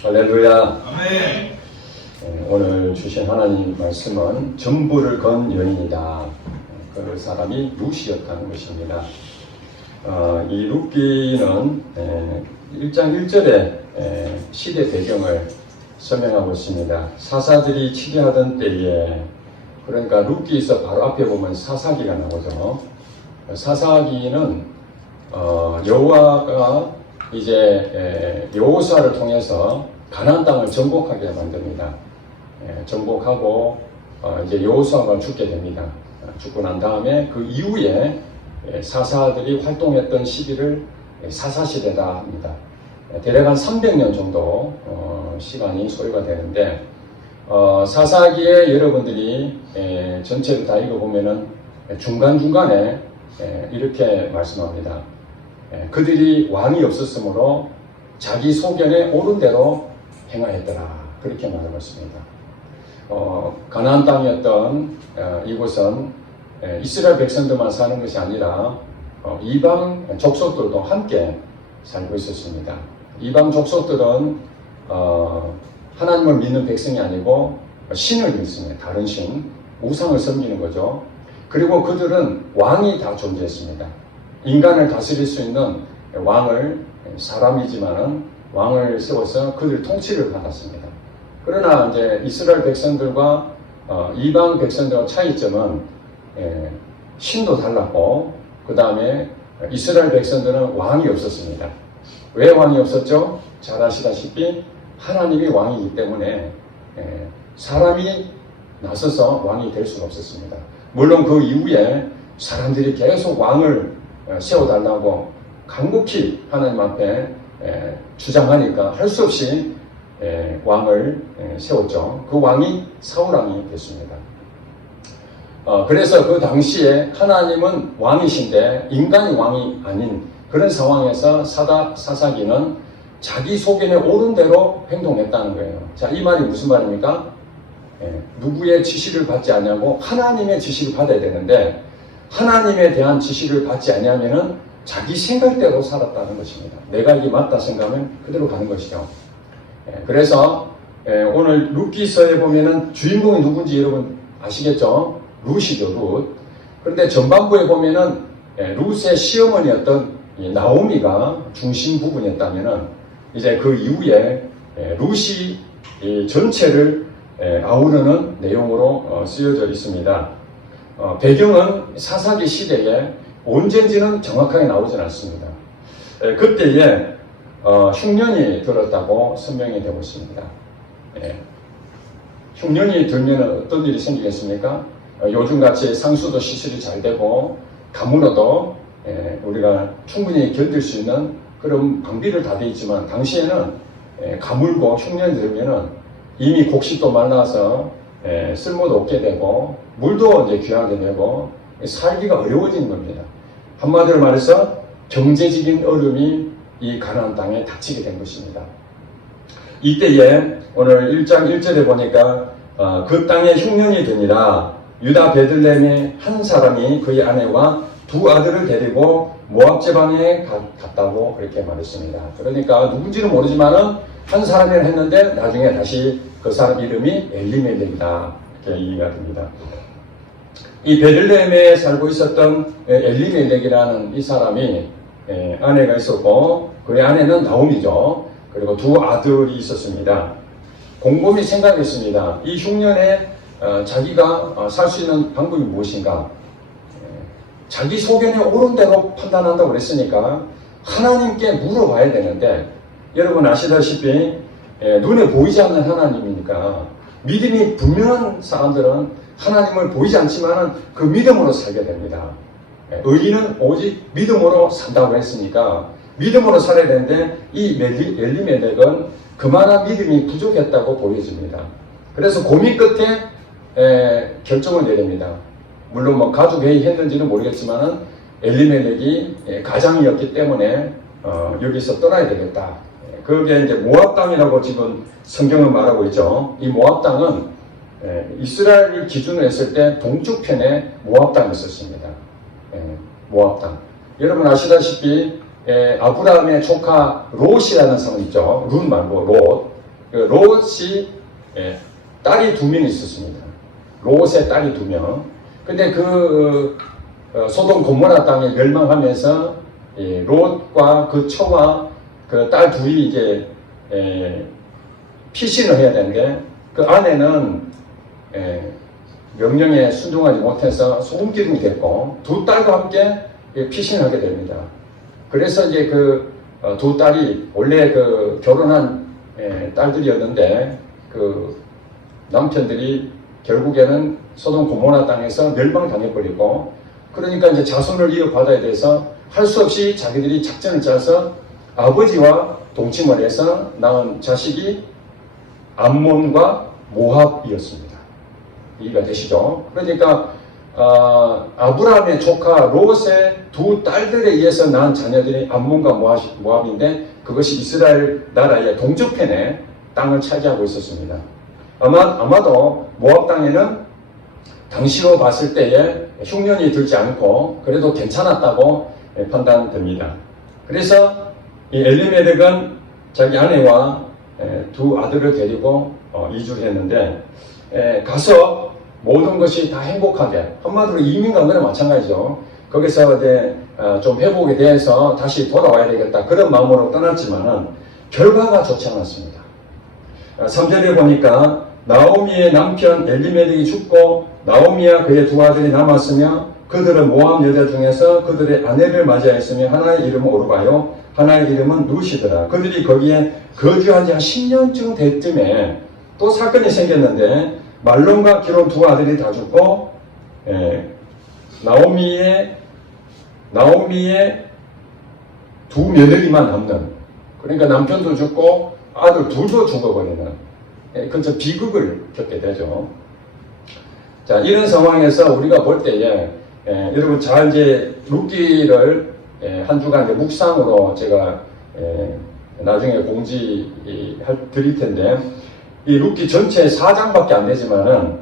할렐루야. 아멘. 오늘 주신 하나님 말씀은 전부를 건 여인이다. 그 사람이 룻이었다는 것입니다. 이 룻기는 1장 1절에 시대 배경을 설명하고 있습니다. 사사들이 치리하던 때에, 그러니까 룻기에서 바로 앞에 보면 사사기가 나오죠. 사사기는 여호와가 이제 여호수아를 통해서 가나안 땅을 정복하게 만듭니다. 정복하고 이제 여호수아가 죽게 됩니다. 죽고 난 다음에 그 이후에 사사들이 활동했던 시기를 사사시대다 합니다. 대략 한 300년 정도 시간이 소요가 되는데, 사사기에 여러분들이 전체를 다 읽어보면은 중간중간에 이렇게 말씀합니다. 그들이 왕이 없었으므로 자기 소견에 옳은 대로 행하였더라. 그렇게 말하고 있습니다. 가나안 땅이었던 이곳은 이스라엘 백성들만 사는 것이 아니라 이방 족속들도 함께 살고 있었습니다. 이방 족속들은 하나님을 믿는 백성이 아니고 신을 믿습니다. 다른 신, 우상을 섬기는 거죠. 그리고 그들은 왕이 다 존재했습니다. 인간을 다스릴 수 있는 왕을, 사람이지만은 왕을 세워서 그들 통치를 받았습니다. 그러나 이제 이스라엘 백성들과 이방 백성들과 차이점은 신도 달랐고, 그 다음에 이스라엘 백성들은 왕이 없었습니다. 왜 왕이 없었죠? 잘 아시다시피 하나님이 왕이기 때문에 사람이 나서서 왕이 될 수가 없었습니다. 물론 그 이후에 사람들이 계속 왕을 세워달라고 간곡히 하나님 앞에 주장하니까 할 수 없이 왕을 세웠죠. 그 왕이 사울왕이 됐습니다. 그래서 그 당시에 하나님은 왕이신데 인간이 왕이 아닌 그런 상황에서 사사기는 자기 소견에 옳은 대로 행동했다는 거예요. 자, 이 말이 무슨 말입니까? 누구의 지시를 받지 않냐고 하나님의 지시를 받아야 되는데, 하나님에 대한 지시를 받지 않냐면은 자기 생각대로 살았다는 것입니다. 내가 이게 맞다 생각하면 그대로 가는 것이죠. 그래서 오늘 룻기서에 보면은 주인공이 누군지 여러분 아시겠죠? 룻이죠, 룻. 그런데 전반부에 보면은 룻의 시어머니였던 나오미가 중심 부분이었다면은, 이제 그 이후에 룻이 전체를 아우르는 내용으로 쓰여져 있습니다. 배경은 사사기 시대에 언제인지는 정확하게 나오진 않습니다. 그때에 흉년이 들었다고 설명이 되고 있습니다. 흉년이 들면 어떤 일이 생기겠습니까? 요즘같이 상수도 시설이 잘 되고 가물어도 우리가 충분히 견딜 수 있는 그런 방비를 다 되어 있지만, 당시에는 가물고 흉년이 들면은 이미 곡식도 말라서 쓸모도 없게 되고 물도 이제 귀하게 되고 살기가 어려워지는 겁니다. 한마디로 말해서 경제적인 어려움이 이 가나안 땅에 닥치게 된 것입니다. 이때에 오늘 1장 1절에 보니까 그 땅에 흉년이 드니라 유다 베들레헴의 한 사람이 그의 아내와 두 아들을 데리고 모압 지방에 갔다고 그렇게 말했습니다. 그러니까 누군지는 모르지만은 한 사람이라 했는데 나중에 다시 그 사람 이름이 엘리멜렉이다 이렇게 이해가 됩니다. 이 베들레헴에 살고 있었던 엘리멜렉이라는 이 사람이 아내가 있었고, 그의 아내는 나오미죠. 그리고 두 아들이 있었습니다. 곰곰이 생각했습니다. 이 흉년에 자기가 살 수 있는 방법이 무엇인가? 자기 소견에 옳은 대로 판단한다고 그랬으니까 하나님께 물어봐야 되는데, 여러분 아시다시피 눈에 보이지 않는 하나님이니까 믿음이 분명한 사람들은 하나님을 보이지 않지만 그 믿음으로 살게 됩니다. 의인은 오직 믿음으로 산다고 했으니까 믿음으로 살아야 되는데, 이 엘리멜렉은 그만한 믿음이 부족했다고 보여집니다. 그래서 고민 끝에 결정을 내립니다. 물론 뭐 가족 회의했는지는 모르겠지만은 엘리멜렉이 가장이었기 때문에 여기서 떠나야 되겠다. 그게 이제 모압 땅이라고 지금 성경은 말하고 있죠. 이 모압 땅은 이스라엘 기준으로 했을 때 동쪽편에 모압 땅이 있었습니다. 모압 땅. 여러분 아시다시피 아브라함의 조카 롯이라는 사람 있죠. 룻 말고 롯. 롯이 딸이 2명 있었습니다. 롯의 딸이 2명. 근데 소돔 고모라 땅이 멸망하면서 롯과 그 처와 그 딸 둘이 이제 피신을 해야 되는데 그 아내는 명령에 순종하지 못해서 소금기둥이 됐고 2 딸과 함께 피신하게 됩니다. 그래서 이제 그 2 딸이 원래 그 결혼한 딸들이었는데 그 남편들이 결국에는 소돔 고모라 땅에서 멸망당해버리고 그러니까 이제 자손을 이어받아야 돼서 할 수 없이 자기들이 작전을 짜서 아버지와 동침을 해서 낳은 자식이 암몬과 모압이었습니다. 이해가 되시죠? 그러니까 아브라함의 조카 롯의 2 딸들에 의해서 낳은 자녀들이 암몬과 모압인데 그것이 이스라엘 나라의 동쪽편에 땅을 차지하고 있었습니다. 아마도 모압 땅에는 당시로 봤을 때에 흉년이 들지 않고 그래도 괜찮았다고 판단됩니다. 그래서 이 엘리멜렉은 자기 아내와 2 아들을 데리고 이주를 했는데 가서 모든 것이 다 행복하게 한마디로 이민 간 거나 마찬가지죠. 거기서 이제 좀 회복에 대해서 다시 돌아와야 되겠다 그런 마음으로 떠났지만은 결과가 좋지 않았습니다. 3절에 보니까 나오미의 남편 엘리멜렉이 죽고 나오미와 그의 2 아들이 남았으며 그들은 모압 여자 중에서 그들의 아내를 맞이하였으며 하나의 이름은 오르바요 하나의 이름은 룻이더라. 그들이 거기에 거주한 지 한 10년쯤 될 쯤에 또 사건이 생겼는데 말론과 기론 2 아들이 다 죽고 나오미의 2 며느리만 남는 그러니까 남편도 죽고 아들 2도 죽어버리는 그저 비극을 겪게 되죠. 자, 이런 상황에서 우리가 볼 때에 여러분 잘 이제 룻기를 한 주간 이제 묵상으로 제가 나중에 공지 드릴 텐데 이 룻기 전체 4장밖에 안 되지만은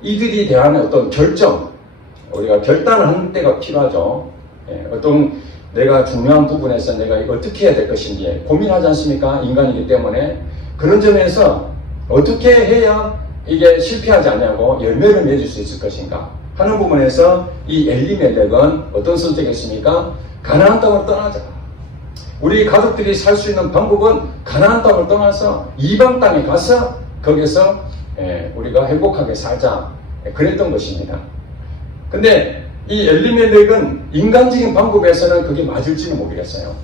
이들이 대한 어떤 결정 우리가 결단을 하는 때가 필요하죠. 어떤 내가 중요한 부분에서 내가 어떻게 해야 될 것인지 고민하지 않습니까? 인간이기 때문에 그런 점에서 어떻게 해야 이게 실패하지 않냐고 열매를 맺을 수 있을 것인가 하는 부분에서 이 엘리멜렉은 어떤 선택을 했습니까? 가나안 땅을 떠나자. 우리 가족들이 살 수 있는 방법은 가나안 땅을 떠나서 이방 땅에 가서 거기서 우리가 행복하게 살자 그랬던 것입니다. 근데 이 엘리멜렉은 인간적인 방법에서는 그게 맞을지는 모르겠어요.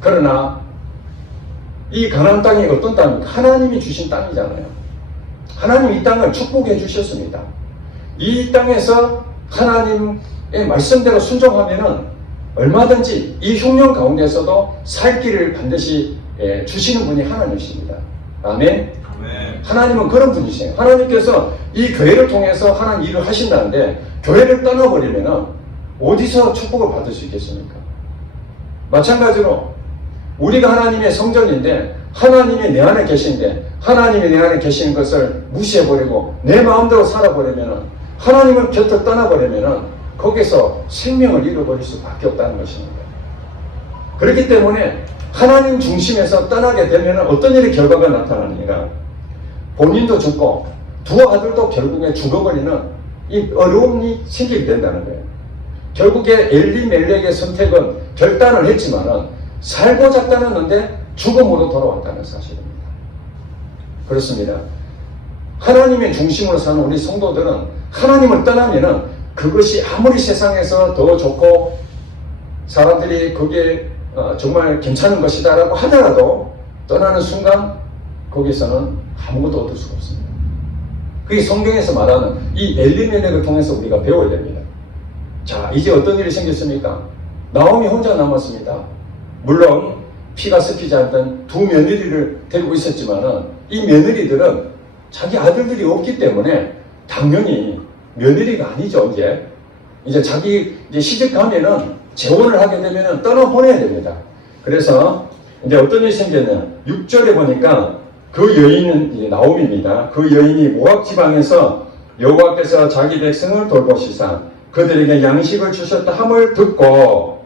그러나 이 가나안 땅이 어떤 땅입니까? 하나님이 주신 땅이잖아요. 하나님 이 땅을 축복해 주셨습니다. 이 땅에서 하나님의 말씀대로 순종하면은 얼마든지 이 흉년 가운데서도 살 길을 반드시 주시는 분이 하나님이십니다. 아멘. 하나님은 그런 분이세요. 하나님께서 이 교회를 통해서 하나님 일을 하신다는데 교회를 떠나버리면은 어디서 축복을 받을 수 있겠습니까? 마찬가지로 우리가 하나님의 성전인데 하나님이 내 안에 계신데 하나님이 내 안에 계시는 것을 무시해버리고 내 마음대로 살아버리면은 하나님을 곁을 떠나버리면은 거기서 생명을 잃어버릴 수밖에 없다는 것입니다. 그렇기 때문에 하나님 중심에서 떠나게 되면 어떤 일의 결과가 나타나느니라 본인도 죽고 2 아들도 결국에 죽어버리는 이 어려움이 생기게 된다는 거예요. 결국에 엘리멜렉의 선택은 결단을 했지만은 살고자 떠났는데 죽음으로 돌아왔다는 사실입니다. 그렇습니다. 하나님의 중심으로 사는 우리 성도들은 하나님을 떠나면은 그것이 아무리 세상에서 더 좋고 사람들이 그게 정말 괜찮은 것이다라고 하더라도 떠나는 순간 거기서는 아무것도 얻을 수가 없습니다. 그게 성경에서 말하는 이 엘리멜렉을 통해서 우리가 배워야 됩니다. 자, 이제 어떤 일이 생겼습니까? 나오미 혼자 남았습니다. 물론 피가 섞이지 않던 2 며느리를 데리고 있었지만은 이 며느리들은 자기 아들들이 없기 때문에 당연히 며느리가 아니죠. 이제 자기 시집 가면은 재혼을 하게 되면은 떠나보내야 됩니다. 그래서 이제 어떤 일이 생겼냐? 6절에 보니까 그 여인은 이제 나오미입니다. 그 여인이 모압 지방에서 여호와께서 자기 백성을 돌보시사 그들에게 양식을 주셨다 함을 듣고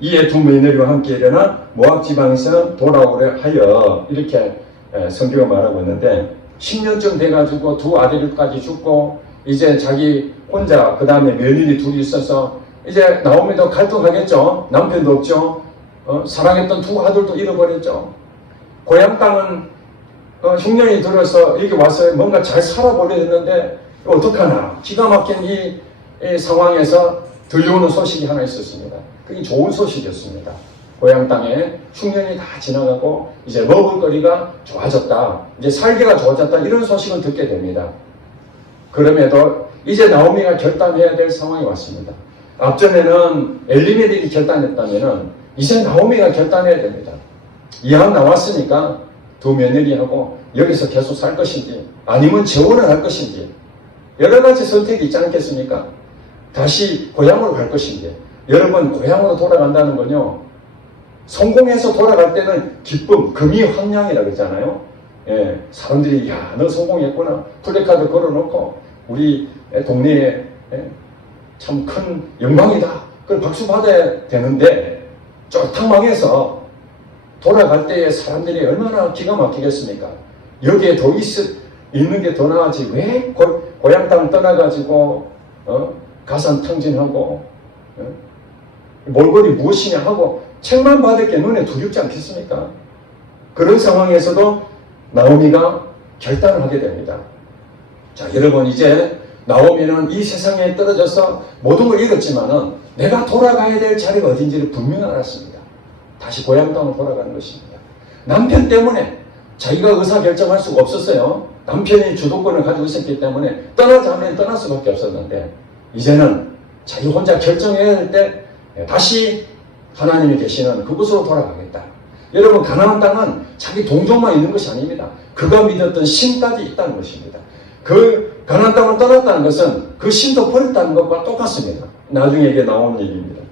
이에 두 며느리와 함께 일어나 모압 지방에서 돌아오려 하여 이렇게 성경을 말하고 있는데 10년쯤 돼가지고 두 아들까지 죽고 이제 자기 혼자 그 다음에 며느리 둘이 있어서 이제 나오미도 갈등하겠죠. 남편도 없죠. 사랑했던 두 아들도 잃어버렸죠. 고향 땅은 흉년이 들어서 여기 와서 뭔가 잘 살아보려 했는데 어떡하나 기가 막힌 이 상황에서 들려오는 소식이 하나 있었습니다. 그게 좋은 소식이었습니다. 고향 땅에 흉년이 다 지나가고 이제 먹을거리가 좋아졌다. 이제 살기가 좋아졌다. 이런 소식을 듣게 됩니다. 그럼에도 이제 나오미가 결단해야 될 상황이 왔습니다. 앞전에는 엘리멜렉이 결단했다면은 이제 나오미가 결단해야 됩니다. 이왕 나왔으니까 두 며느리하고 여기서 계속 살 것인지 아니면 재혼을 할 것인지 여러 가지 선택이 있지 않겠습니까? 다시 고향으로 갈 것인지. 여러분 고향으로 돌아간다는 건요. 성공해서 돌아갈 때는 기쁨, 금이 황량이라고 그랬잖아요. 예, 사람들이 야, 너 성공했구나. 플래카드 걸어놓고 우리 동네에 참 큰 영광이다. 그걸 박수 받아야 되는데 쫄딱 망해서 돌아갈 때에 사람들이 얼마나 기가 막히겠습니까? 여기에 더 있는 게 더 나아지 왜 고향 땅 떠나가지고 가산 탕진하고 몰골이 무엇이냐 하고 책만 받을 게 눈에 두렵지 않겠습니까? 그런 상황에서도 나오미가 결단을 하게 됩니다. 자, 여러분 이제 나오미는 이 세상에 떨어져서 모든 걸 잃었지만은 내가 돌아가야 될 자리가 어딘지를 분명히 알았습니다. 다시 고향 땅으로 돌아가는 것입니다. 남편 때문에 자기가 의사결정할 수가 없었어요. 남편이 주도권을 가지고 있었기 때문에 떠나자면 떠날 수밖에 없었는데 이제는 자기 혼자 결정해야 할 때 다시 하나님이 계시는 그곳으로 돌아가겠다. 여러분 가나안 땅은 자기 동족만 있는 것이 아닙니다. 그가 믿었던 신까지 있다는 것입니다. 그 가나안 땅을 떠났다는 것은 그 신도 버렸다는 것과 똑같습니다. 나중에 이게 나오는 얘기입니다.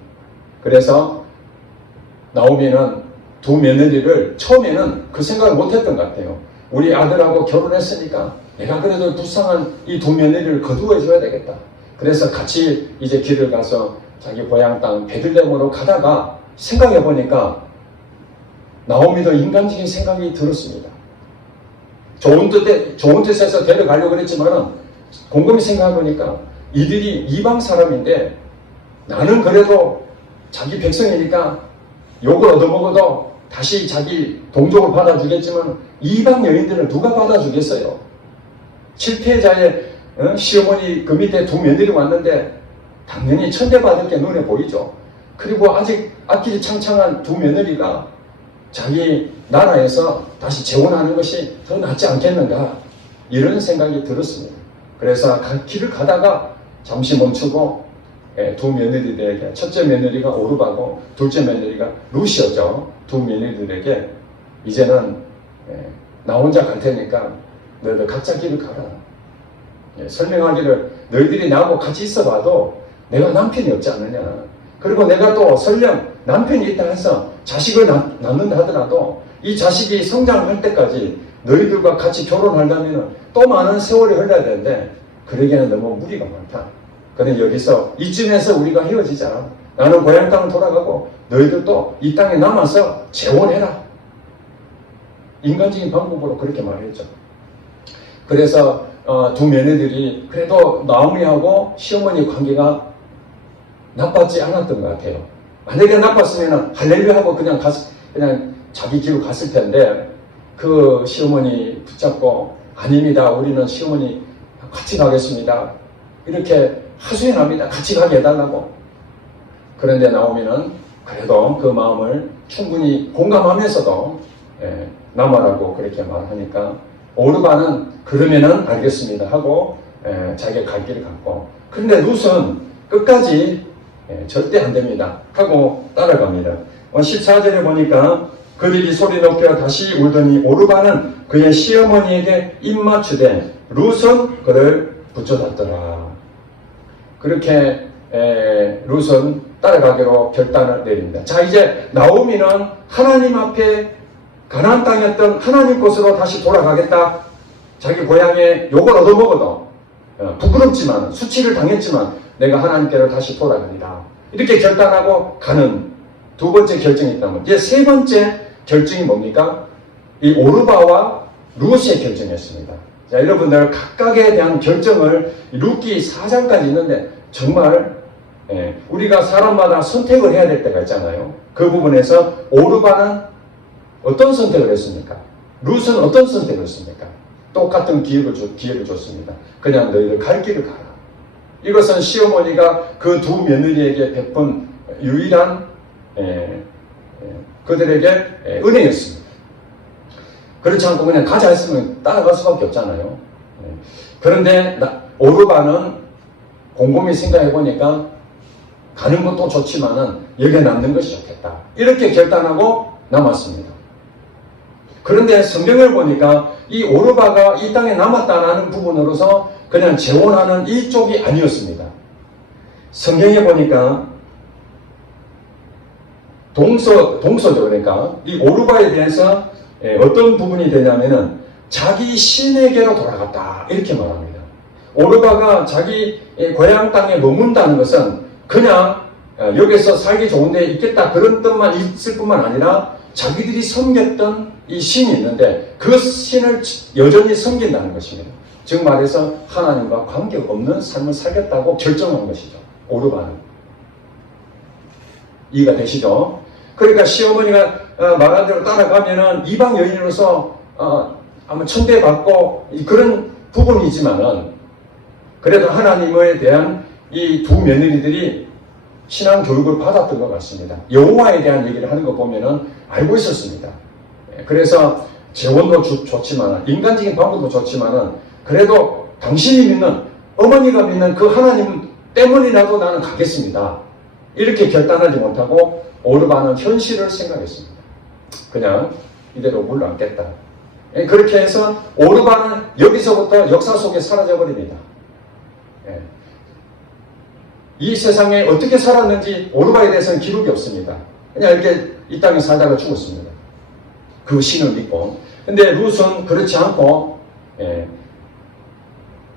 그래서 나오미는 두 며느리를 처음에는 그 생각을 못했던 것 같아요. 우리 아들하고 결혼했으니까 내가 그래도 불쌍한 이 두 며느리를 거두어줘야 되겠다. 그래서 같이 이제 길을 가서 자기 고향 땅 베들레헴으로 가다가 생각해 보니까 나오미도 인간적인 생각이 들었습니다. 좋은 뜻에서 데려가려고 그랬지만은 곰곰이 생각해 보니까 이들이 이방 사람인데 나는 그래도 자기 백성이니까 욕을 얻어먹어도 다시 자기 동족을 받아주겠지만 이방 여인들은 누가 받아주겠어요? 실패자의 시어머니 그 밑에 두 며느리 왔는데 당연히 천대받을 게 눈에 보이죠. 그리고 아직 앞길이 창창한 두 며느리가 자기 나라에서 다시 재혼하는 것이 더 낫지 않겠는가 이런 생각이 들었습니다. 그래서 길을 가다가 잠시 멈추고 두 며느리들에게 첫째 며느리가 오르바고 둘째 며느리가 루시였죠. 두 며느리들에게 이제는 나 혼자 갈 테니까 너희들 각자 길을 가라. 설명하기를 너희들이 나하고 같이 있어봐도 내가 남편이 없지 않느냐. 그리고 내가 또 설령 남편이 있다 해서 자식을 낳는다 하더라도 이 자식이 성장할 때까지 너희들과 같이 결혼하려면 또 많은 세월이 흘러야 되는데 그러기에는 너무 무리가 많다. 그런데 여기서 이쯤에서 우리가 헤어지자. 나는 고향 땅 돌아가고 너희들도 이 땅에 남아서 재혼해라. 인간적인 방법으로 그렇게 말했죠. 그래서 두 며느들이 그래도 나오미하고 시어머니 관계가 나빴지 않았던 것 같아요. 만약에 나빴으면 할렐루야 하고 그냥 자기 길로 갔을 텐데 그 시어머니 붙잡고 아닙니다. 우리는 시어머니 같이 가겠습니다. 이렇게 하소연합니다. 같이 가게 해달라고. 그런데 나오미는 그래도 그 마음을 충분히 공감하면서도 남아라고 그렇게 말하니까 오르바는 그러면은 알겠습니다 하고 자기가 갈 길을 갔고, 그런데 룻은 끝까지 절대 안 됩니다 하고 따라갑니다. 14절에 보니까 그들이 소리 높여 다시 울더니 오르바는 그의 시어머니에게 입맞추되 룻은 그를 붙여놨더라. 그렇게 룻은 따라가기로 결단을 내립니다. 자, 이제 나오미는 하나님 앞에 가나안 땅이었던 하나님 곳으로 다시 돌아가겠다. 자기 고향에 욕을 얻어먹어도 부끄럽지만 수치를 당했지만 내가 하나님께로 다시 돌아갑니다. 이렇게 결단하고 가는 두 번째 결정이 있다면, 이제 세 번째 결정이 뭡니까? 이 오르바와 룻의 결정이었습니다. 자, 여러분들 각각에 대한 결정을 룻기 4장까지 있는데 정말 우리가 사람마다 선택을 해야 될 때가 있잖아요. 그 부분에서 오르바는 어떤 선택을 했습니까? 룻은 어떤 선택을 했습니까? 똑같은 기회를 줬습니다. 그냥 너희들 갈 길을 가라. 이것은 시어머니가 그 두 며느리에게 베푼 유일한 그들에게 은혜였습니다. 그렇지 않고 그냥 가자 했으면 따라갈 수밖에 없잖아요. 그런데 오르바는 곰곰이 생각해 보니까 가는 것도 좋지만은 여기에 남는 것이 좋겠다. 이렇게 결단하고 남았습니다. 그런데 성경을 보니까 이 오르바가 이 땅에 남았다라는 부분으로서 그냥 재혼하는 이쪽이 아니었습니다. 성경에 보니까 동서죠. 그러니까 이 오르바에 대해서 어떤 부분이 되냐면은 자기 신에게로 돌아갔다 이렇게 말합니다. 오르바가 자기 고향 땅에 머문다는 것은 그냥 여기서 살기 좋은데 있겠다 그런 뜻만 있을 뿐만 아니라 자기들이 섬겼던 이 신이 있는데 그 신을 여전히 섬긴다는 것입니다. 즉 말해서 하나님과 관계없는 삶을 살겠다고 결정한 것이죠. 오르바는. 이해가 되시죠? 그러니까 시어머니가 말한 대로 따라가면은 이방 여인으로서 아마 천대받고 그런 부분이지만은 그래도 하나님에 대한 이 두 며느리들이 신앙 교육을 받았던 것 같습니다. 여호와에 대한 얘기를 하는 거 보면은 알고 있었습니다. 그래서 재원도 좋지만은 인간적인 방법도 좋지만은 그래도 당신이 믿는 어머니가 믿는 그 하나님 때문이라도 나는 가겠습니다. 이렇게 결단하지 못하고 오르바는 현실을 생각했습니다. 그냥 이대로 물러앉겠다. 그렇게 해서 오르바는 여기서부터 역사 속에 사라져버립니다. 이 세상에 어떻게 살았는지 오르바에 대해서는 기록이 없습니다. 그냥 이렇게 이 땅에 살다가 죽었습니다. 그 신을 믿고. 근데 룻은 그렇지 않고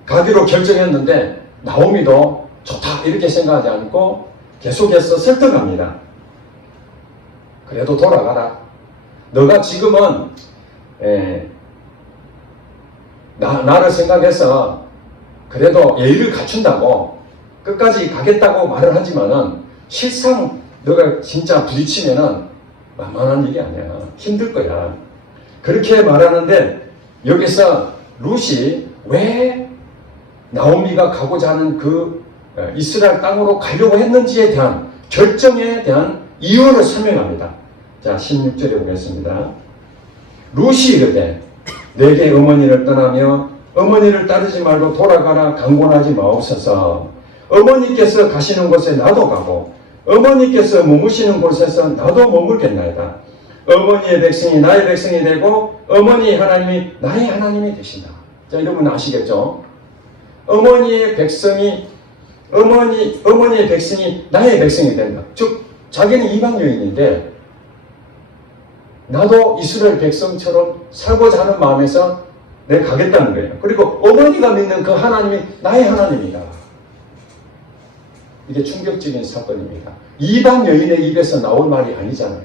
가기로 결정했는데 나오미도 좋다 이렇게 생각하지 않고 계속해서 설득합니다. 그래도 돌아가라. 너가 지금은 나를 생각해서 그래도 예의를 갖춘다고 끝까지 가겠다고 말을 하지만은 실상 너가 진짜 부딪히면은 만만한 일이 아니야. 힘들 거야. 그렇게 말하는데 여기서 룻이 왜 나오미가 가고자 하는 그 이스라엘 땅으로 가려고 했는지에 대한 결정에 대한 이유를 설명합니다. 자, 16절에 보겠습니다. 룻이 이르되 내게 어머니를 떠나며 어머니를 따르지 말고 돌아가라 강권하지 마옵소서. 어머니께서 가시는 곳에 나도 가고 어머니께서 머무시는 곳에서 나도 머물겠나이다. 어머니의 백성이 나의 백성이 되고 어머니의 하나님이 나의 하나님이 되신다. 자, 여러분 아시겠죠? 어머니의 백성이 나의 백성이 된다. 즉 자기는 이방 여인인데 나도 이스라엘 백성처럼 살고자 하는 마음에서 내가 가겠다는 거예요. 그리고 어머니가 믿는 그 하나님이 나의 하나님이다. 이게 충격적인 사건입니다. 이방 여인의 입에서 나올 말이 아니잖아요.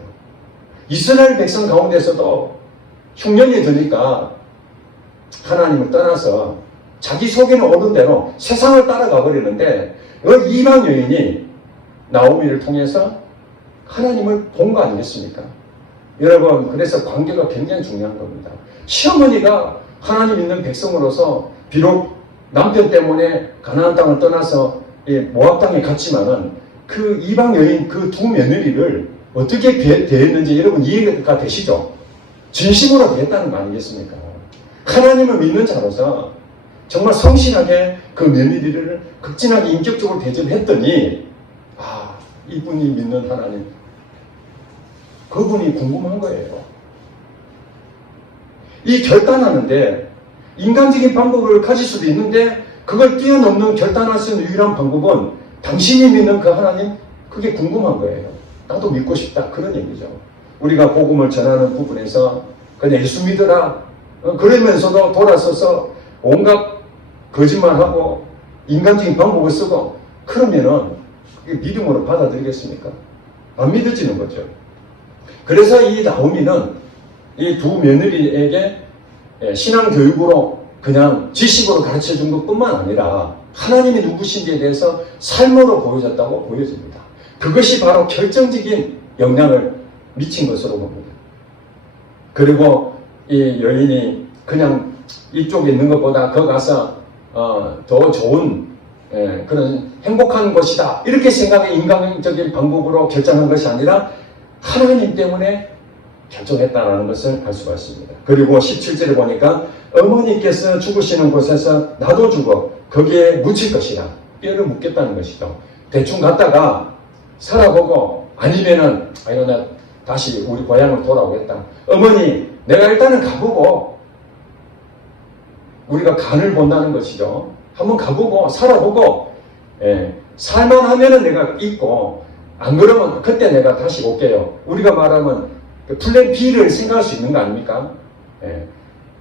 이스라엘 백성 가운데서도 흉년이 드니까 하나님을 떠나서 자기 속에는 오는 대로 세상을 따라가 버리는데 그 이방 여인이 나오미를 통해서 하나님을 본 거 아니겠습니까? 여러분, 그래서 관계가 굉장히 중요한 겁니다. 시어머니가 하나님 있는 백성으로서 비록 남편 때문에 가나안 땅을 떠나서 모압 땅에 갔지만은 그 이방 여인 그 두 며느리를 어떻게 대했는지 여러분 이해가 되시죠? 진심으로 대했다는 거 아니겠습니까? 하나님을 믿는 자로서 정말 성실하게 그 며느리를 극진하게 인격적으로 대접했더니 이분이 믿는 하나님 그분이 궁금한 거예요. 이 결단하는데 인간적인 방법을 가질 수도 있는데 그걸 뛰어넘는 결단할 수 있는 유일한 방법은 당신이 믿는 그 하나님 그게 궁금한 거예요. 나도 믿고 싶다 그런 얘기죠. 우리가 복음을 전하는 부분에서 그냥 예수 믿으라 그러면서도 돌아서서 온갖 거짓말하고 인간적인 방법을 쓰고 그러면은 그게 믿음으로 받아들이겠습니까? 안 믿어지는 거죠. 그래서 이 나오미는 이 두 며느리에게 신앙 교육으로 그냥 지식으로 가르쳐 준 것뿐만 아니라 하나님이 누구신지에 대해서 삶으로 보여줬다고 보여집니다. 그것이 바로 결정적인 영향을 미친 것으로 봅니다. 그리고 이 여인이 그냥 이쪽에 있는 것보다 더 가서 더 좋은 그런 행복한 것이다 이렇게 생각해 인간적인 방법으로 결정한 것이 아니라 하나님 때문에 결정했다는 것을 알 수가 있습니다. 그리고 17절에 보니까 어머니께서 죽으시는 곳에서 나도 죽어 거기에 묻힐 것이다. 뼈를 묻겠다는 것이죠. 대충 갔다가 살아보고 아니면은 아유 나 다시 우리 고향으로 돌아오겠다. 어머니 내가 일단은 가보고 우리가 간을 본다는 것이죠. 한번 가보고 살아보고 살만하면은 내가 있고 안 그러면 그때 내가 다시 올게요. 우리가 말하면 플랜 B를 생각할 수 있는 거 아닙니까?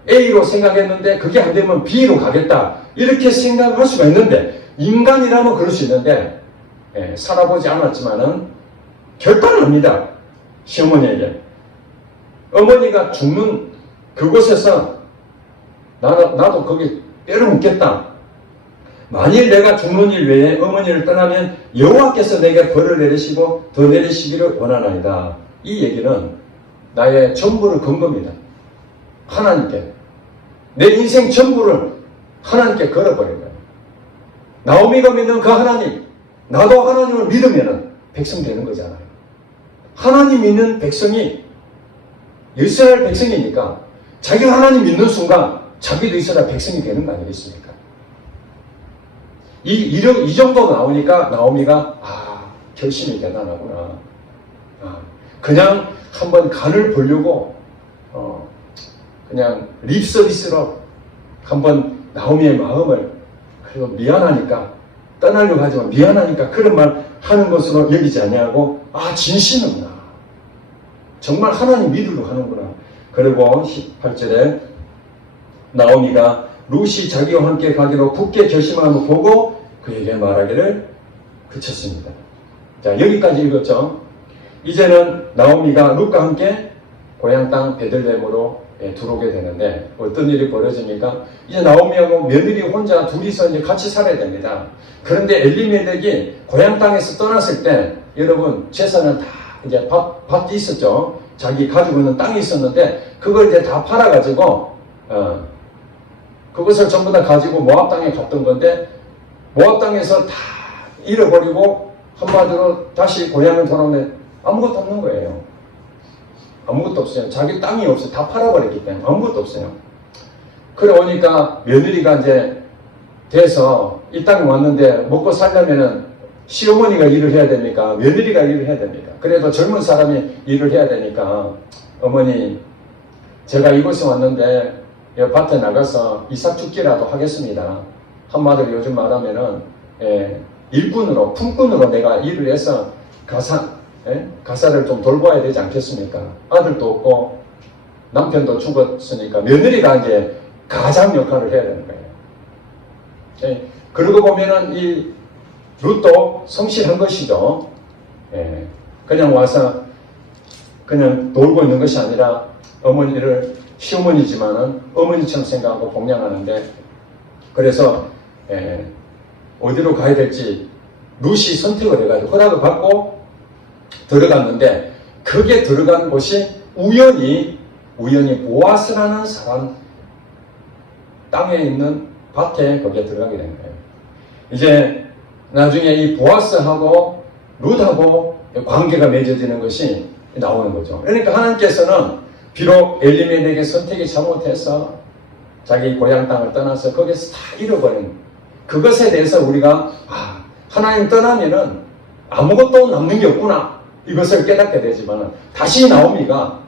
A로 생각했는데 그게 안 되면 B로 가겠다. 이렇게 생각할 수가 있는데 인간이라면 그럴 수 있는데 살아보지 않았지만은 결단을 합니다. 시어머니에게. 어머니가 죽는 그곳에서 나도 거기 뼈를 묻겠다. 만일 내가 죽는 일 외에 어머니를 떠나면 여호와께서 내게 벌을 내리시고 더 내리시기를 원하나이다. 이 얘기는 나의 전부를 건 겁니다. 하나님께. 내 인생 전부를 하나님께 걸어버린 거예요. 나오미가 믿는 그 하나님, 나도 하나님을 믿으면 백성 되는 거잖아요. 하나님 믿는 백성이 이스라엘 백성이니까 자기가 하나님 믿는 순간 자기도 이스라엘 백성이 되는 거 아니겠습니까? 이 정도 나오니까 나오미가 결심이 대단하구나. 그냥 한번 간을 보려고 그냥 립 서비스로 한번 나오미의 마음을 그리고 미안하니까 떠나려고 하지만 미안하니까 그런 말 하는 것으로 여기지 아니하고 진심이구나. 정말 하나님 믿으려고 하는구나. 그리고 18절에 나오미가 룻이 자기와 함께 가기로 굳게 결심함을 보고 그에게 말하기를 그쳤습니다. 자, 여기까지 읽었죠. 이제는 나오미가 룻과 함께 고향 땅 베들레헴으로 들어오게 되는데 어떤 일이 벌어집니까? 이제 나오미하고 며느리 혼자 둘이서 이제 같이 살아야 됩니다. 그런데 엘리멜렉이 고향 땅에서 떠났을 때 여러분 재산은 다 이제 밭이 있었죠. 자기 가지고 있는 땅이 있었는데 그걸 이제 다 팔아가지고 그것을 전부 다 가지고 모압 땅에 갔던 건데 모압 땅에서 다 잃어버리고 한마디로 다시 고향을 돌아오면 아무것도 없는 거예요. 아무것도 없어요. 자기 땅이 없어요. 다 팔아버렸기 때문에 아무것도 없어요. 그래 오니까 며느리가 이제 돼서 이 땅에 왔는데 먹고 살려면은 시어머니가 일을 해야 됩니까? 며느리가 일을 해야 됩니까? 그래도 젊은 사람이 일을 해야 되니까 어머니 제가 이곳에 왔는데 밭에 나가서 이삭죽기라도 하겠습니다. 한마디로 요즘 말하면은 일꾼으로 품꾼으로 내가 일을 해서 가사를 좀 돌봐야 되지 않겠습니까? 아들도 없고 남편도 죽었으니까 며느리가 이제 가장 역할을 해야 되는 거예요. 그러고 보면은 이 룻도 성실한 것이죠. 그냥 와서 그냥 놀고 있는 것이 아니라 어머니를 시어머니지만은 어머니처럼 생각하고 봉양하는데 그래서 어디로 가야 될지 룻이 선택을 해가지고 허락을 받고 들어갔는데 그게 들어간 곳이 우연히 보아스라는 사람 땅에 있는 밭에 거기에 들어가게 된 거예요. 이제 나중에 이 보아스하고 룻하고 관계가 맺어지는 것이 나오는 거죠. 그러니까 하나님께서는 비록 엘리멜렉의 선택이 잘못해서 자기 고향 땅을 떠나서 거기서 다 잃어버린 그것에 대해서 우리가 하나님 떠나면은 아무것도 남는 게 없구나 이것을 깨닫게 되지만 다시 나오미가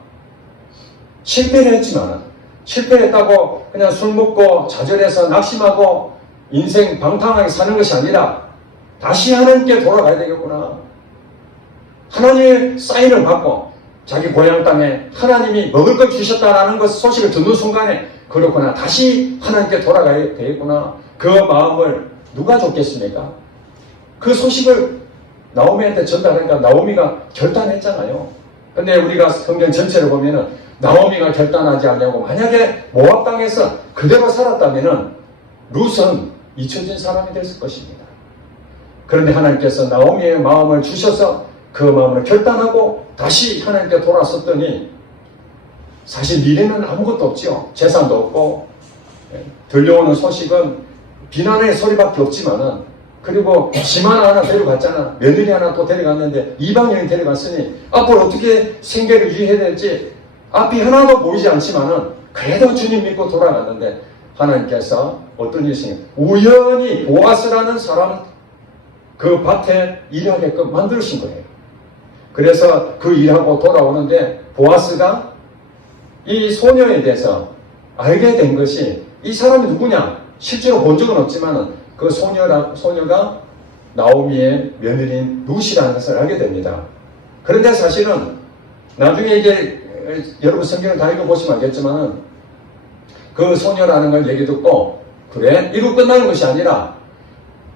실패를 했지만 실패했다고 그냥 술 먹고 좌절해서 낙심하고 인생 방탕하게 사는 것이 아니라 다시 하나님께 돌아가야 되겠구나. 하나님의 사인을 받고 자기 고향 땅에 하나님이 먹을 걸 주셨다라는 것 소식을 듣는 순간에 그렇구나. 다시 하나님께 돌아가야 되겠구나. 그 마음을 누가 줬겠습니까? 그 소식을 나오미한테 전달하니까 나오미가 결단했잖아요. 근데 우리가 성경 전체를 보면은 나오미가 결단하지 않냐고, 만약에 모압 땅에서 그대로 살았다면은 룻은 잊혀진 사람이 됐을 것입니다. 그런데 하나님께서 나오미의 마음을 주셔서 그 마음을 결단하고 다시 하나님께 돌아섰더니 사실 미래는 아무것도 없죠. 재산도 없고 들려오는 소식은 비난의 소리밖에 없지만은, 그리고 심한 하나 데려갔잖아. 며느리 하나 또 데려갔는데 이방인이 데려갔으니 앞으로 어떻게 생계를 유지해야 될지 앞이 하나도 보이지 않지만은 그래도 주님 믿고 돌아갔는데 하나님께서 어떤 일이 우연히 보아스라는 사람 그 밭에 일하게끔 만드신 거예요. 그래서 그 일하고 돌아오는데 보아스가 이 소녀에 대해서 알게 된 것이, 이 사람이 누구냐? 실제로 본 적은 없지만 그 소녀가 나오미의 며느리인 룻이라는 것을 알게 됩니다. 그런데 사실은 나중에 이제 여러분 성경을 다 읽어보시면 알겠지만 그 소녀라는 걸 얘기 듣고 그래? 이로 끝나는 것이 아니라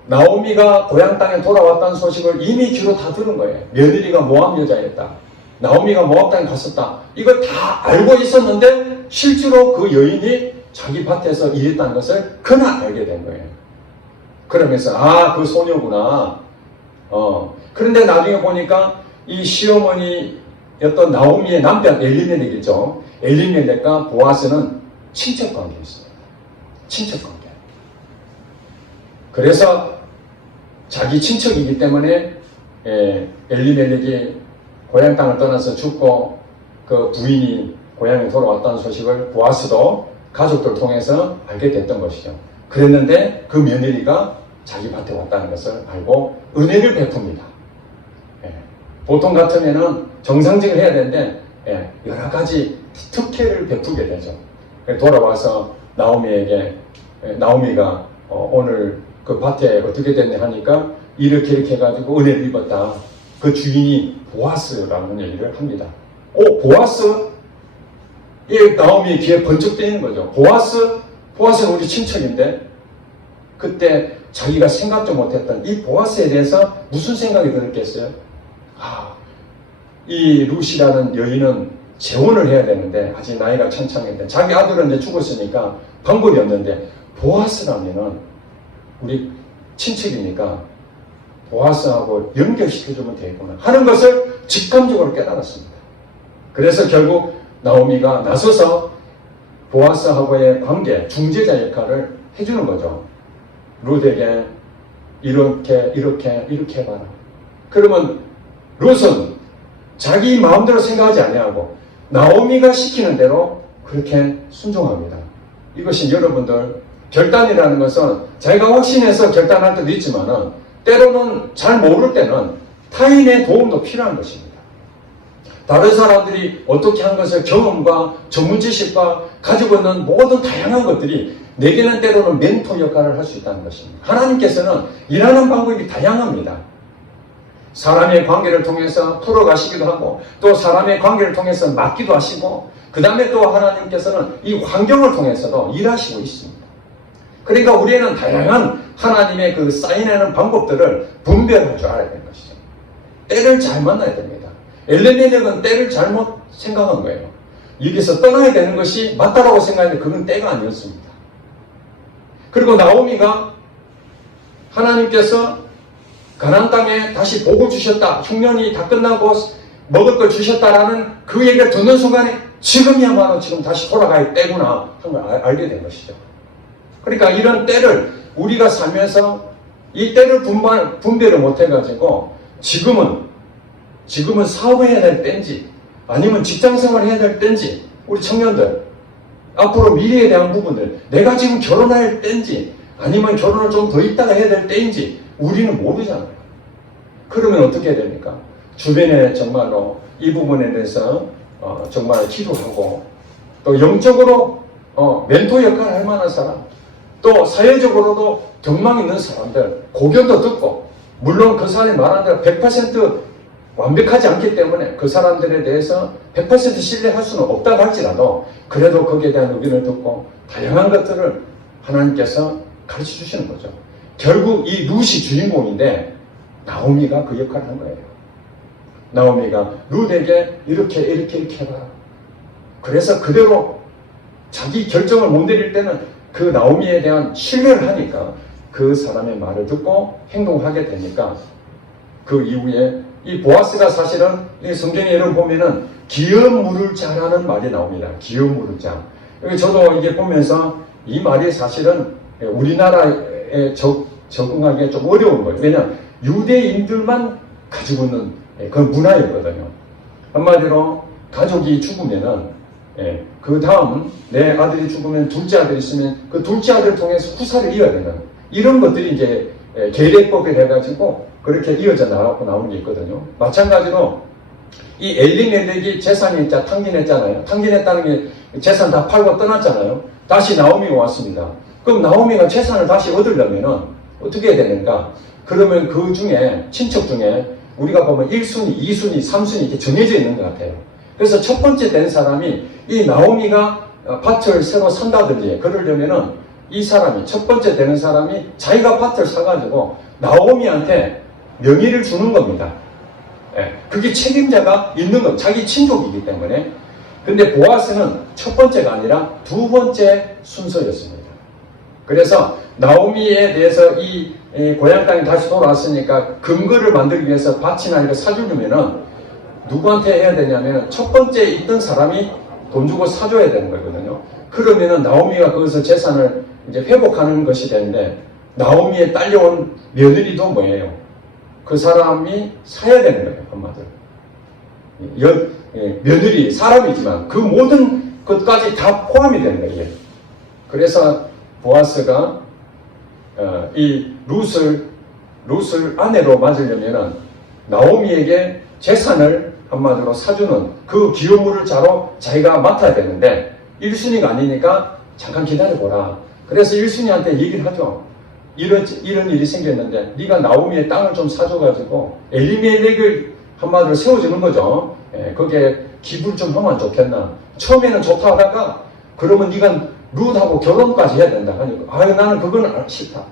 나오미가 고향 땅에 돌아왔다는 소식을 이미 귀로 다 들은 거예요. 며느리가 모압 여자였다. 나오미가 모압 땅에 갔었다. 이걸 다 알고 있었는데 실제로 그 여인이 자기 밭에서 일했다는 것을 그날 알게 된 거예요. 그러면서 그 소녀구나. 그런데 나중에 보니까 이 시어머니였던 나오미의 남편 엘리멜렉이죠. 엘리멜렉과 보아스는 친척 관계였습니다. 친척 관계. 그래서 자기 친척이기 때문에 엘리멜렉이 고향 땅을 떠나서 죽고 그 부인이 고향에 돌아왔다는 소식을 보아스도 가족들 통해서 알게 됐던 것이죠. 그랬는데 그 며느리가 자기 밭에 왔다는 것을 알고 은혜를 베풉니다. 보통 같으면은 정상직을 해야 되는데 여러 가지 특혜를 베푸게 되죠. 돌아와서 나오미가 오늘 그 밭에 어떻게 됐냐 하니까 이렇게 해가지고 은혜를 입었다. 그 주인이 보아스라는 얘기를 합니다. 보아스? 이 나오미의 귀에 번쩍 뜨이는 거죠. 보아스는 우리 친척인데 그때 자기가 생각도 못했던 이 보아스에 대해서 무슨 생각이 들었겠어요? 이 룻이라는 여인은 재혼을 해야 되는데 아직 나이가 천창인데 자기 아들은 이제 죽었으니까 방법이 없는데 보아스라면은 우리 친척이니까 보아스하고 연결시켜주면 되겠구나 하는 것을 직감적으로 깨달았습니다. 그래서 결국 나오미가 나서서 보아스하고의 관계, 중재자 역할을 해주는 거죠. 룻에게 이렇게 해봐라. 그러면 룻은 자기 마음대로 생각하지 아니하고 나오미가 시키는 대로 그렇게 순종합니다. 이것이 여러분들 결단이라는 것은 자기가 확신해서 결단할 때도 있지만 때로는 잘 모를 때는 타인의 도움도 필요한 것입니다. 다른 사람들이 어떻게 한 것을 경험과 전문 지식과 가지고 있는 모든 다양한 것들이 내게는 때로는 멘토 역할을 할 수 있다는 것입니다. 하나님께서는 일하는 방법이 다양합니다. 사람의 관계를 통해서 풀어가시기도 하고 또 사람의 관계를 통해서 맡기도 하시고 그 다음에 또 하나님께서는 이 환경을 통해서도 일하시고 있습니다. 그러니까 우리는 다양한 하나님의 그 사인하는 방법들을 분별할 줄 알아야 되는 것이죠. 때를 잘 만나야 됩니다. 엘레멜렉은 때를 잘못 생각한 거예요. 여기서 떠나야 되는 것이 맞다라고 생각했는데 그건 때가 아니었습니다. 그리고 나오미가 하나님께서 가나안 땅에 다시 복을 주셨다. 흉년이 다 끝나고 먹을 걸 주셨다라는 그 얘기를 듣는 순간에 지금이야말로 지금 다시 돌아갈 때구나 하는 걸 알게 된 것이죠. 그러니까 이런 때를 우리가 살면서 이 때를 분별을 못해가지고 지금은 사업해야 될 때인지 아니면 직장생활 해야 될 때인지 우리 청년들 앞으로 미래에 대한 부분들 내가 지금 결혼할 때인지 아니면 결혼을 좀 더 있다가 해야 될 때인지 우리는 모르잖아요. 그러면 어떻게 해야 됩니까? 주변에 정말로 이 부분에 대해서 정말 기도하고 또 영적으로 멘토 역할을 할 만한 사람 또 사회적으로도 경망 있는 사람들 고견도 듣고 물론 그 사람이 말하는 대로 100% 완벽하지 않기 때문에 그 사람들에 대해서 100% 신뢰할 수는 없다고 할지라도 그래도 거기에 대한 의견을 듣고 다양한 것들을 하나님께서 가르쳐 주시는 거죠. 결국 이 룻이 주인공인데 나오미가 그 역할을 한 거예요. 나오미가 룻에게 이렇게 해봐라. 그래서 그대로 자기 결정을 못 내릴 때는 그 나오미에 대한 신뢰를 하니까 그 사람의 말을 듣고 행동하게 되니까 그 이후에 이 보아스가 사실은 성경에 여러분 보면은 기업 물을 자라는 말이 나옵니다. 기업 물을 자. 저도 이게 보면서 이 말이 사실은 우리나라에 적응하기가 좀 어려운 거예요. 왜냐하면 유대인들만 가지고 있는 그런 문화였거든요. 한마디로 가족이 죽으면은 그 다음 내 아들이 죽으면 둘째 아들이 있으면 그 둘째 아들을 통해서 후사를 이어야 되는 이런 것들이 이제 계례법에 해가지고 그렇게 이어져 나오는 게 있거든요. 마찬가지로 이 엘리멜렉이 재산이 탕진했잖아요. 탕진했다는 게 재산 다 팔고 떠났잖아요. 다시 나오미가 왔습니다. 그럼 나오미가 재산을 다시 얻으려면은 어떻게 해야 되는가? 그러면 그 중에 친척 중에 우리가 보면 1순위, 2순위, 3순위 이렇게 정해져 있는 것 같아요. 그래서 첫 번째 된 사람이 이 나오미가 밭을 새로 산다든지 그러려면은 이 사람이 첫 번째 되는 사람이 자기가 밭을 사가지고 나오미한테 명의를 주는 겁니다. 그게 책임자가 있는 것, 자기 친족이기 때문에. 근데 보아스는 첫 번째가 아니라 두 번째 순서였습니다. 그래서 나오미에 대해서 이 고향 땅에 다시 돌아왔으니까 근거를 만들기 위해서 밭이나 이거 사주려면은 누구한테 해야 되냐면 첫 번째 있던 사람이 돈 주고 사줘야 되는 거거든요. 그러면은 나오미가 거기서 재산을 이제 회복하는 것이 되는데 나오미에 딸려온 며느리도 뭐예요? 그 사람이 사야 되는 거예요. 한마디로. 며느리 사람이지만 그 모든 것까지 다 포함이 되는 거예요. 그래서 보아스가 이 룻을 아내로 맞으려면 나오미에게 재산을 한마디로 사주는 그 기업물을 자로 자기가 맡아야 되는데 1순위가 아니니까 잠깐 기다려보라. 그래서 1순위한테 얘기를 하죠. 이런 일이 생겼는데 네가 나오미의 땅을 좀 사줘가지고 엘리멜렉을 한마디로 세워주는 거죠. 거기에 기부를 좀 하면 좋겠나. 처음에는 좋다 하다가 그러면 네가 룻하고 결혼까지 해야 된다 하니까 나는 그건 싫다.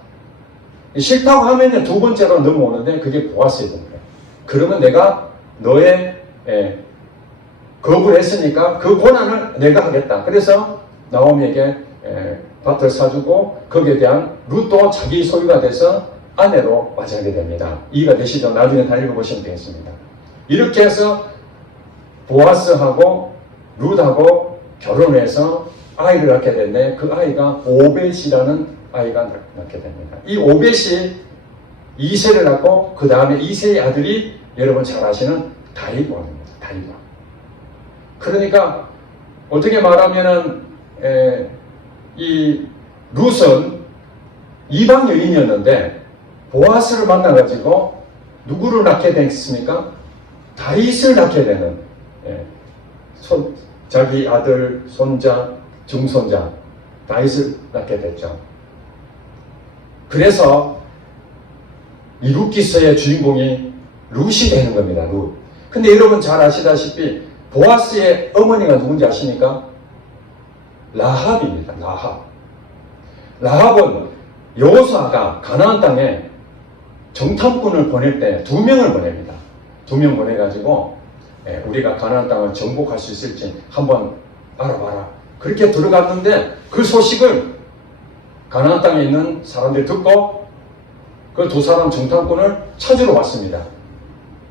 싫다고 하면 두 번째로 넘어오는데 그게 보아스의 겁니다. 그러면 내가 너의 거부를 했으니까 그 권한을 내가 하겠다. 그래서 나오미에게 밭을 사주고 거기에 대한 룻도 자기 소유가 돼서 아내로 맞이하게 됩니다. 이해가 되시죠? 나중에 다 읽어보시면 되겠습니다. 이렇게 해서 보아스하고 룻하고 결혼해서 아이를 낳게 되는데 그 아이가 오벳이라는 아이가 낳게 됩니다. 이 오벳이 2세를 낳고 그 다음에 2세의 아들이 여러분 잘 아시는 다윗왕입니다. 다윗왕. 그러니까 어떻게 말하면은 이 룻은 이방 여인이었는데 보아스를 만나가지고 누구를 낳게 됐습니까? 다윗을 낳게 되는 자기 아들, 손자, 증손자 다윗을 낳게 됐죠. 그래서 이 룻기서의 주인공이 룻이 되는 겁니다. 룻. 근데 여러분 잘 아시다시피 보아스의 어머니가 누군지 아십니까? 라합입니다. 라합은 여호수아가 가나안 땅에 정탐꾼을 보낼 때 2명을 보냅니다. 2명 보내가지고 우리가 가나안 땅을 정복할 수 있을지 한번 알아봐라. 그렇게 들어갔는데 그 소식을 가나안 땅에 있는 사람들이 듣고 그 2사람 정탐꾼을 찾으러 왔습니다.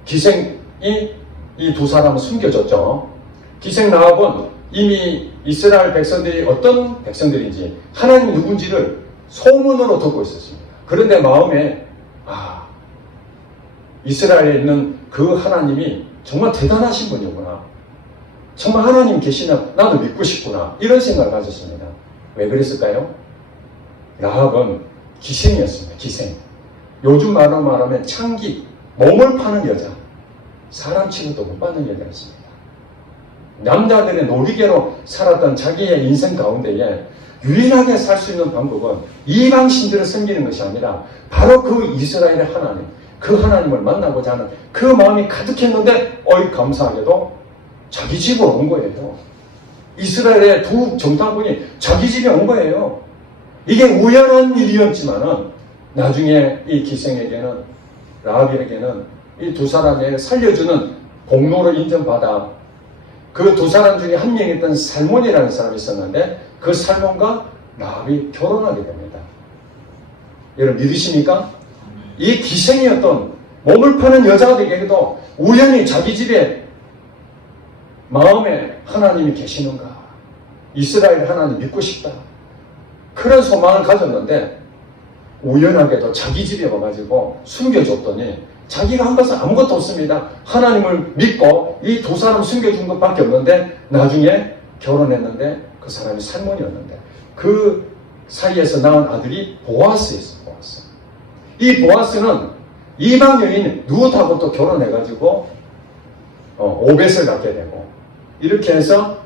기생이 이 2사람은 숨겨졌죠. 기생 라합은 이미 이스라엘 백성들이 어떤 백성들인지 하나님 누군지를 소문으로 듣고 있었습니다. 그런데 마음에 이스라엘에 있는 그 하나님이 정말 대단하신 분이구나. 정말 하나님 계시나 나도 믿고 싶구나. 이런 생각을 가졌습니다. 왜 그랬을까요? 라합은 기생이었습니다. 기생. 요즘 말로 말하면 창기, 몸을 파는 여자. 사람 취급도 못 받는 여자였습니다. 남자들의 놀이개로 살았던 자기의 인생 가운데에 유일하게 살 수 있는 방법은 이방 신들을 섬기는 것이 아니라 바로 그 이스라엘의 하나님, 그 하나님을 만나고자 하는 그 마음이 가득했는데 감사하게도 자기 집으로 온 거예요. 이스라엘의 2 정탐꾼이 자기 집에 온 거예요. 이게 우연한 일이었지만은 나중에 이 기생에게는 라합에게는 이 두 사람의 살려주는 공로를 인정받아 그 두 사람 중에 한 명이었던 살몬이라는 사람이 있었는데 그 살몬과 라합이 결혼하게 됩니다. 여러분 믿으십니까? 이 기생이었던 몸을 파는 여자에게도 우연히 자기 집에 마음에 하나님이 계시는가, 이스라엘 하나님 믿고 싶다, 그런 소망을 가졌는데 우연하게도 자기 집에 와가지고 숨겨줬더니 자기가 한 것은 아무것도 없습니다. 하나님을 믿고 이 두 사람 숨겨준 것밖에 없는데 나중에 결혼했는데 그 사람이 살몬이었는데 그 사이에서 낳은 아들이 보아스였어요. 보아스. 이 보아스는 이방 여인 룻하고 또 결혼해가지고 오벳을 낳게 되고 이렇게 해서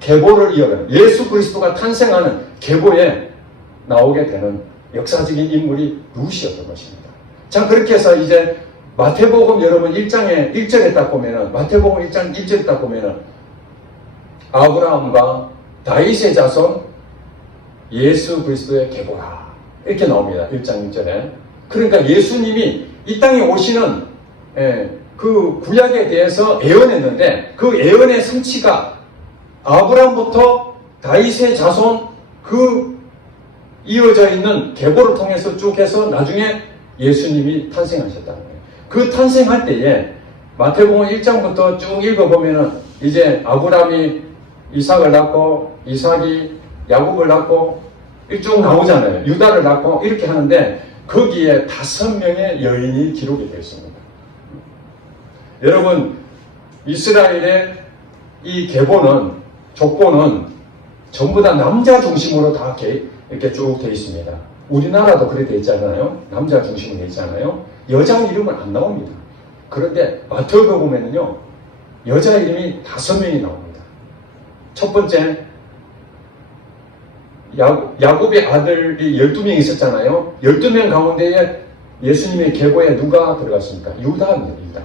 계보를 이어가는 예수 그리스도가 탄생하는 계보에 나오게 되는 역사적인 인물이 룻이었던 것입니다. 자, 그렇게 해서 이제 마태복음 여러분 1절에 딱 보면은 마태복음 1장 1절에 딱 보면은 아브라함과 다윗의 자손 예수 그리스도의 계보라 이렇게 나옵니다. 1장 1절에. 그러니까 예수님이 이 땅에 오시는 그 구약에 대해서 예언했는데 그 예언의 성취가 아브라함부터 다윗의 자손 그 이어져 있는 계보를 통해서 쭉 해서 나중에 예수님이 탄생하셨다는 거예요. 그 탄생할 때에 마태복음 1장부터 쭉 읽어보면은 이제 아브라함이 이삭을 낳고 이삭이 야곱을 낳고 쭉 나오잖아요. 유다를 낳고 이렇게 하는데 거기에 5명의 여인이 기록이 되어 있습니다. 여러분 이스라엘의 이 계보는 족보는 전부 다 남자 중심으로 다 이렇게 쭉 되어 있습니다. 우리나라도 그렇게 되어 있잖아요. 남자 중심으로 되어 있잖아요. 여자 이름은 안 나옵니다. 그런데 마태복음에는요 여자 이름이 5명이 나옵니다. 첫 번째 야곱의 아들이 12명 있었잖아요. 12명 가운데에 예수님의 계보에 누가 들어갔습니까? 유다입니다.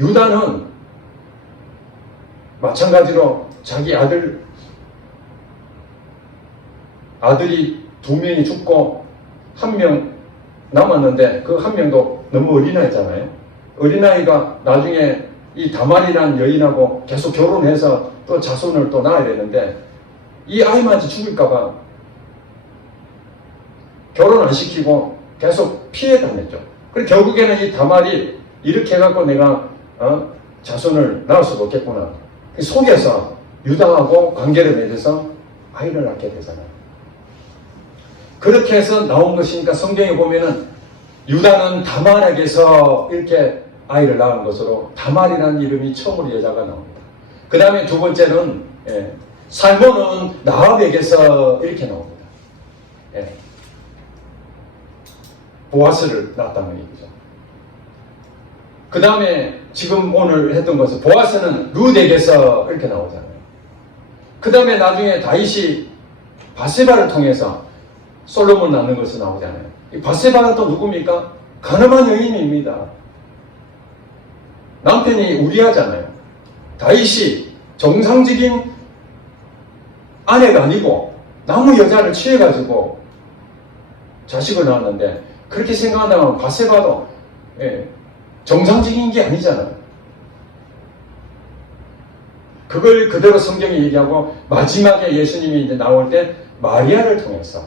유다는 마찬가지로 자기 아들이 2명이 죽고 1명 남았는데 그 1명도 너무 어린아이잖아요. 어린아이가 나중에 이 다말이라는 여인하고 계속 결혼해서 또 자손을 또 낳아야 되는데 이 아이만 죽을까봐 결혼 안 시키고 계속 피해 다녔죠. 그래서 결국에는 이 다말이 이렇게 해갖고 내가 자손을 낳을 수도 없겠구나 속여서 유다하고 관계를 맺어서 아이를 낳게 되잖아요. 그렇게 해서 나온 것이니까 성경에 보면은 유다는 다말에게서 이렇게 아이를 낳은 것으로 다말이라는 이름이 처음으로 여자가 나옵니다. 그 다음에 두 번째는 살몬은 라합에게서 이렇게 나옵니다. 보아스를 낳았다는 얘기죠. 그 다음에 지금 오늘 했던 것은 보아스는 룻에게서 이렇게 나오잖아요. 그 다음에 나중에 다윗이 바세바를 통해서 솔로몬 낳는 것으로 나오잖아요. 이 바세바는 또 누굽니까? 가늠한 여인입니다. 남편이 우리아잖아요. 다윗이 정상적인 아내가 아니고 나무 여자를 취해가지고 자식을 낳았는데 그렇게 생각한다면 바세바도 정상적인 게 아니잖아요. 그걸 그대로 성경이 얘기하고 마지막에 예수님이 이제 나올 때 마리아를 통해서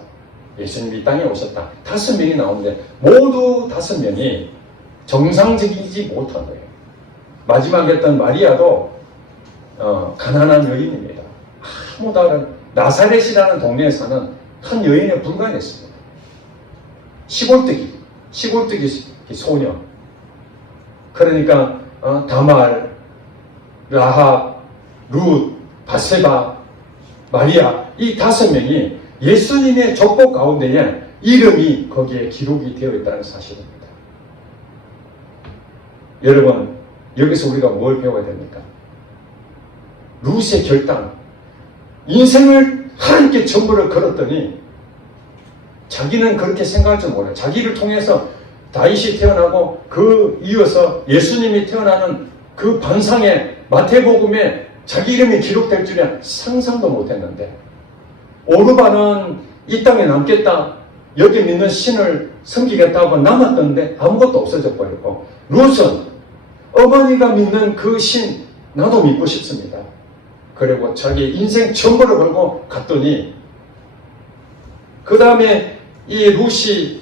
예수님이 이 땅에 오셨다. 5명이 나오는데 모두 5명이 정상적이지 못한 거예요. 마지막에 했던 마리아도 가난한 여인입니다. 아무 다른 나사렛이라는 동네에 사는 한 여인에 불과했습니다. 시골뜨기 소녀. 그러니까 다말, 라합, 룻, 바세바, 마리아 이 5명이 예수님의 족보 가운데에 이름이 거기에 기록이 되어 있다는 사실입니다. 여러분 여기서 우리가 뭘 배워야 됩니까? 룻의 결단, 인생을 하나님께 전부를 걸었더니 자기는 그렇게 생각할 줄 몰라요. 자기를 통해서 다윗이 태어나고 그 이어서 예수님이 태어나는 그 반상에 마태복음에 자기 이름이 기록될 줄이야 상상도 못했는데 오르반은 이 땅에 남겠다. 여기 믿는 신을 섬기겠다고 남았던데 아무것도 없어져 버렸고, 룻은 어머니가 믿는 그 신 나도 믿고 싶습니다. 그리고 자기 인생 전부를 걸고 갔더니, 그 다음에 이 룻이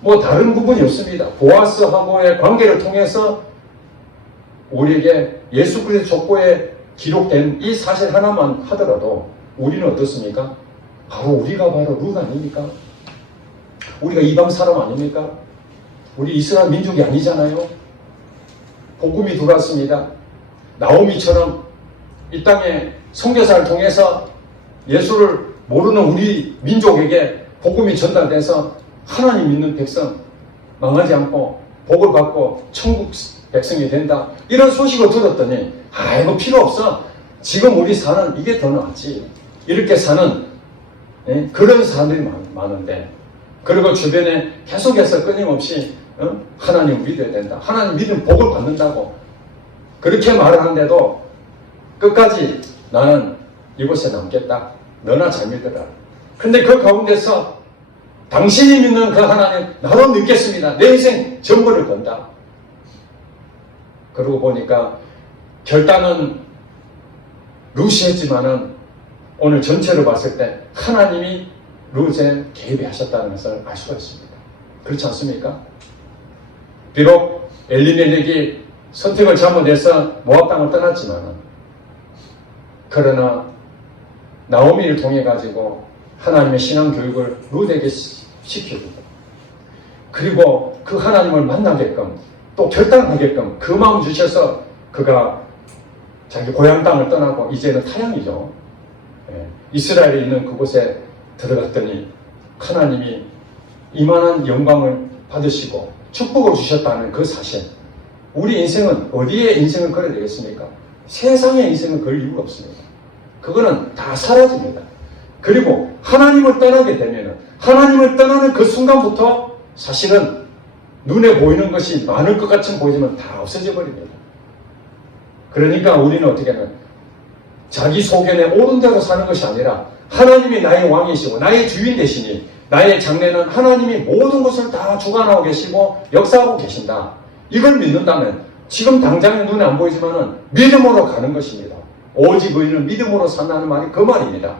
뭐 다른 부분이 없습니다. 보아스하고의 관계를 통해서 우리에게 예수 그리스도 족보에 기록된 이 사실 하나만 하더라도 우리는 어떻습니까? 우리가 바로 룻 아닙니까? 우리가 이방 사람 아닙니까? 우리 이스라엘 민족이 아니잖아요. 복음이 들어왔습니다. 나오미처럼 이 땅에 선교사를 통해서 예수를 모르는 우리 민족에게 복음이 전달돼서 하나님 믿는 백성 망하지 않고 복을 받고 천국 백성이 된다. 이런 소식을 들었더니 이거 필요 없어. 지금 우리 사는 이게 더 낫지. 이렇게 사는 그런 사람들이 많은데, 그리고 주변에 계속해서 끊임없이 하나님 믿어야 된다. 하나님 믿으면 복을 받는다고 그렇게 말을 하는데도 끝까지 나는 이곳에 남겠다. 너나 잘 믿어라. 근데 그 가운데서 당신이 믿는 그 하나님 나도 믿겠습니다. 내 인생 전부를 건다. 그러고 보니까 결단은 룻이 했지만은 오늘 전체로 봤을 때 하나님이 룻에 개입이 하셨다는 것을 알 수가 있습니다. 그렇지 않습니까? 비록 엘리멜렉이 선택을 잘못해서 모압 땅을 떠났지만은, 그러나 나오미를 통해 가지고 하나님의 신앙 교육을 룻에게 시키고, 그리고 그 하나님을 만나게끔 또 결단하게끔 그 마음 주셔서 그가 자기 고향 땅을 떠나고 이제는 타향이죠. 이스라엘에 있는 그곳에 들어갔더니 하나님이 이만한 영광을 받으시고 축복을 주셨다는 그 사실. 우리 인생은 어디에 인생을 걸어야 되겠습니까? 세상의 인생을 걸 이유가 없습니다. 그거는 다 사라집니다. 그리고 하나님을 떠나게 되면은, 하나님을 떠나는 그 순간부터 사실은 눈에 보이는 것이 많을 것 같이 보이지만 다 없어져 버립니다. 그러니까 우리는 어떻게 하면 자기 소견에 옳은 대로 사는 것이 아니라 하나님이 나의 왕이시고 나의 주인 되시니 나의 장래는 하나님이 모든 것을 다 주관하고 계시고 역사하고 계신다. 이걸 믿는다면 지금 당장에 눈에 안 보이지만은 믿음으로 가는 것입니다. 오직 의인은 믿음으로 산다는 말이 그 말입니다.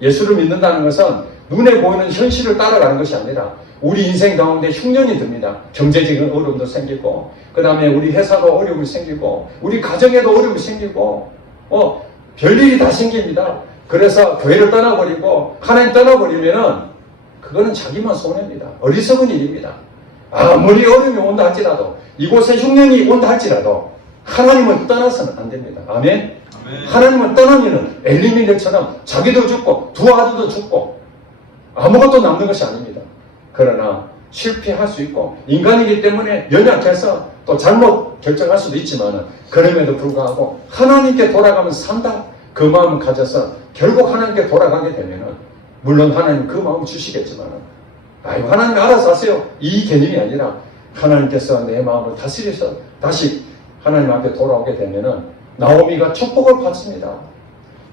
예수를 믿는다는 것은 눈에 보이는 현실을 따라가는 것이 아니라 우리 인생 가운데 흉년이 듭니다. 경제적인 어려움도 생기고, 그 다음에 우리 회사도 어려움이 생기고, 우리 가정에도 어려움이 생기고, 별일이 다 생깁니다. 그래서 교회를 떠나버리고 하나님 떠나버리면은 그거는 자기만 손해입니다. 어리석은 일입니다. 아무리 어려움이 온다 할지라도, 이곳에 흉년이 온다 할지라도 하나님을 떠나서는 안 됩니다. 아멘? 아멘. 하나님을 떠나면은 엘리멜렉처럼 자기도 죽고 두 아들도 죽고 아무것도 남는 것이 아닙니다. 그러나 실패할 수 있고 인간이기 때문에 연약해서 또 잘못 결정할 수도 있지만 그럼에도 불구하고 하나님께 돌아가면서 산다. 그 마음을 가져서 결국 하나님께 돌아가게 되면은 물론 하나님 그 마음 주시겠지만 하나님 알아서 하세요. 이 개념이 아니라 하나님께서 내 마음을 다스려서 다시 하나님 앞에 돌아오게 되면은 나오미가 축복을 받습니다.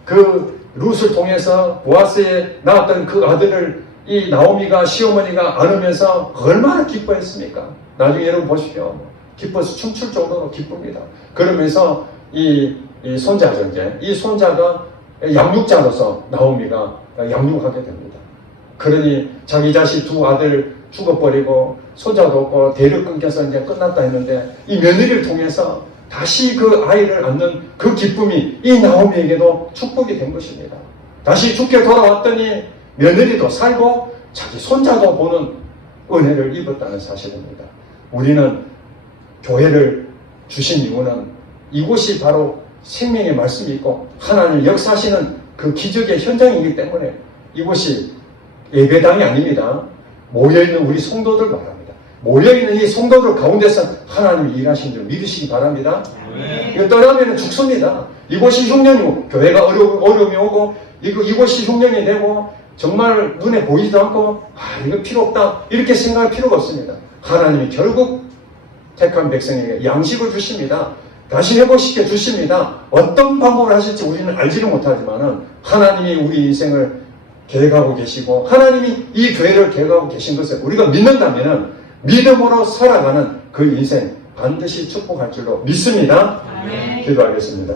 그 룻을 통해서 보아스에 낳았던 그 아들을 이 나오미가 시어머니가 안으면서 얼마나 기뻐했습니까? 나중에 여러분 보십시오. 기뻐서 춤출 정도로 기쁩니다. 그러면서 이 손자죠, 이제. 이 손자가 양육자로서 나오미가 양육하게 됩니다. 그러니 자기 자식 두 아들 죽어버리고 손자도 없고 대를 끊겨서 이제 끝났다 했는데 이 며느리를 통해서 다시 그 아이를 안는 그 기쁨이 이 나오미에게도 축복이 된 것입니다. 다시 죽게 돌아왔더니 며느리도 살고 자기 손자도 보는 은혜를 입었다는 사실입니다. 우리는 교회를 주신 이유는 이곳이 바로 생명의 말씀이 있고 하나님 역사하시는 그 기적의 현장이기 때문에 이곳이 예배당이 아닙니다. 모여있는 우리 성도들 말합니다. 모여있는 이 성도들 가운데서 하나님이 일하신 줄 믿으시기 바랍니다. 이거 떠나면 죽습니다. 이곳이 흉년이고 교회가 어려움이 오고 이곳이 흉년이 되고 정말 눈에 보이지도 않고 이거 필요 없다 이렇게 생각할 필요가 없습니다. 하나님이 결국 택한 백성에게 양식을 주십니다. 다시 회복시켜 주십니다. 어떤 방법을 하실지 우리는 알지는 못하지만 하나님이 우리 인생을 계획하고 계시고 하나님이 이 교회를 계획하고 계신 것을 우리가 믿는다면 믿음으로 살아가는 그 인생 반드시 축복할 줄로 믿습니다. 아멘. 기도하겠습니다.